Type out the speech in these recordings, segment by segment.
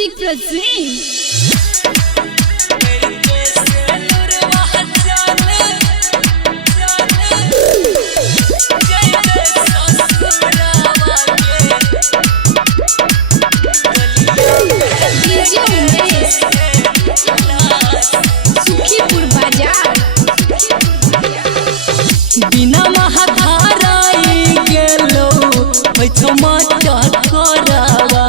Music presents. Sukhipur बाजार बिना महाधाराई गेलो मटक करावा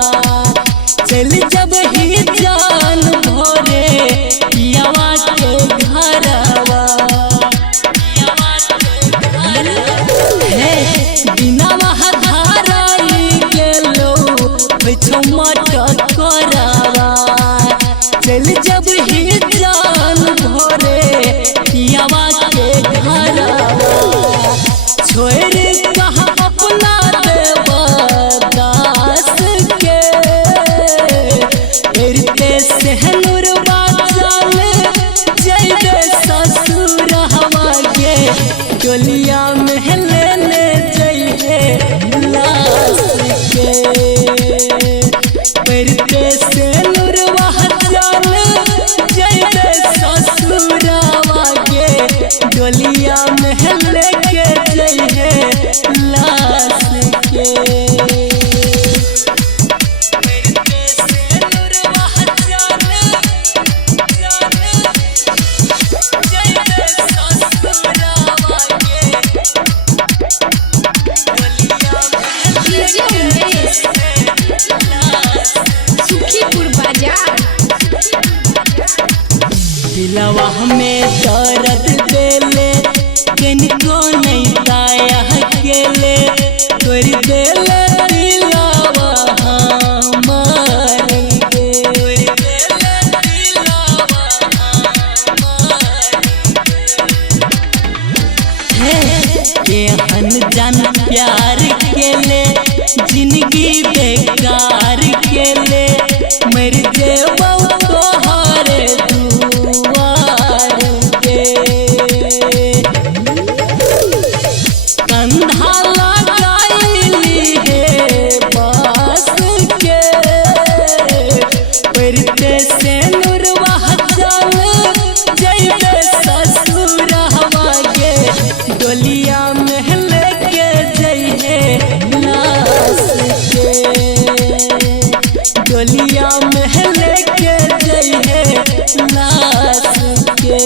चल जब ही जान भोरे पियावा के घरवा बिना महाधाराई गेलो मटक करावा चल जब ही जान भोरे पियावा के घरवा छोड़ कहाँ अपना देवदास के तेरे सहनुर बाचाल जैसे ससुर हवा के डोलिया में लेने जइहे लाश के तेरे सहनुर बाचाल जैसे ससुर हवा के डोलिया में लेके जइहे लाश के सुखीपुर बाजार दिलवा में दर्द देले किनको नहीं ताया अकेले तोरी देले दिलवा हमार के केहन जान प्यार केले जिंदगी बेकार केले मर जेबौ तोहरे दुआर पे कंधा लगाइली हे बास के परते से नुरवा चल जइबे ससुर हवा के डोलिया में लेके जइहे लाश के डोलिया में लेके जइहे लाश के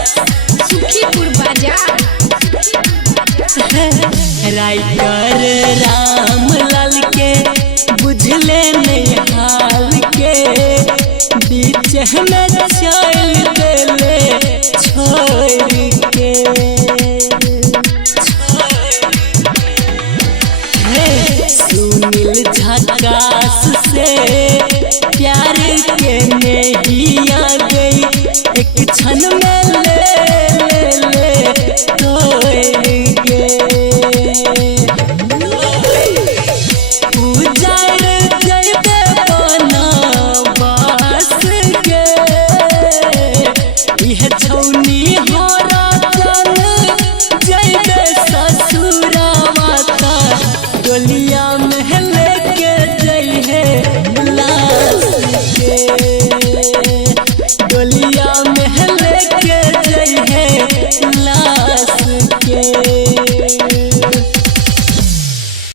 सुखीपुर बाजार राइटर राम लाल के बुझले नहीं हाल के बीच में चल देले छोड़ के सुनील झकास से प्यार के नहीं आ गई एक क्षण में ले तोड़ के उजाड़ जइबे बनवास के इह छौनी हरा चल जइबे ससुरवा ता डोलिया में लेके जइहे लाश के डोलिया में लेके